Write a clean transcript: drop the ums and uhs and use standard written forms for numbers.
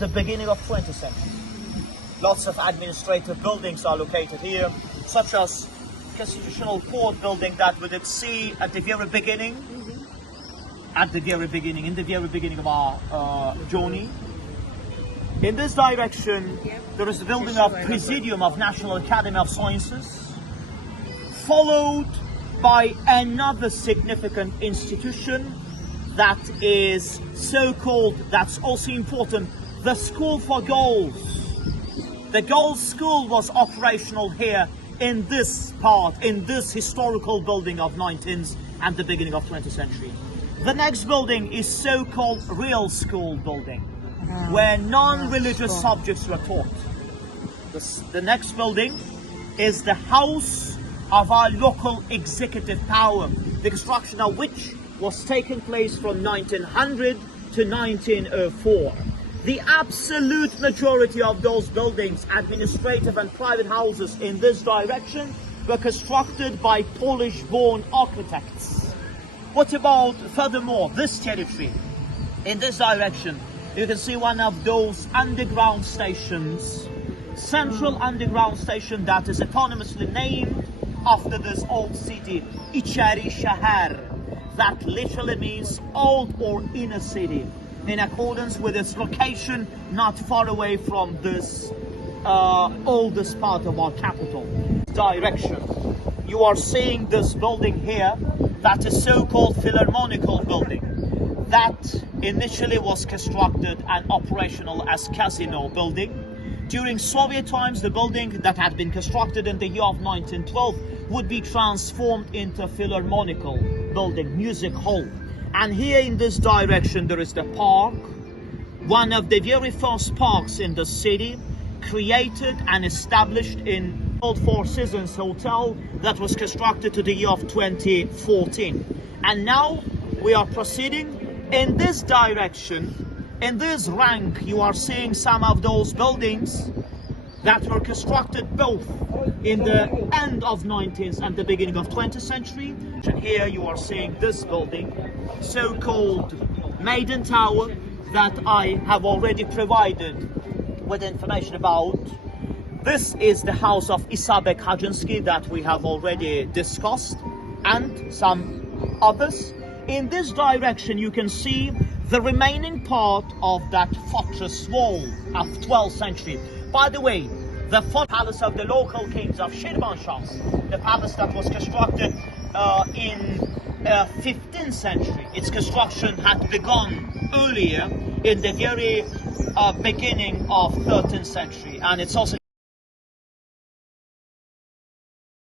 and the beginning of 20th century. Lots of administrative buildings are located here, such as Constitutional Court building that we did see at the very beginning, in the very beginning of our journey. In this direction, there is the building of Presidium of National Academy of Sciences, followed by another significant institution that is so-called, that's also important, the School for Girls. The Girls' School was operational here in this part, in this historical building of 19th and the beginning of 20th century. The next building is so-called Real School building, where non-religious subjects were taught. The next building is the House of our local executive power, the construction of which was taking place from 1900 to 1904. The absolute majority of those buildings, administrative and private houses in this direction, were constructed by Polish-born architects. What about, furthermore, this territory? In this direction, you can see one of those underground stations, central underground station that is eponymously named after this old city, İçeri Şehir, that literally means old or inner city, in accordance with its location not far away from this oldest part of our capital. Direction. You are seeing this building here, that is so-called Philharmonical building, that initially was constructed and operational as casino building. During Soviet times, the building that had been constructed in the year of 1912 would be transformed into Philharmonical building, music hall. And here in this direction there is the park, one of the very first parks in the city, created and established in Old Four Seasons Hotel that was constructed to the year of 2014. And now we are proceeding in this direction. In this rank, you are seeing some of those buildings that were constructed both in the end of 19th and the beginning of 20th century. And here you are seeing this building, so-called Maiden Tower, that I have already provided with information about. This is the house of Isabek Hajinsky that we have already discussed, and some others. In this direction you can see the remaining part of that fortress wall of 12th century. By the way, the palace of the local kings of Shirvanshahs, the palace that was constructed in 15th century. Its construction had begun earlier in the very beginning of 13th century, and it's also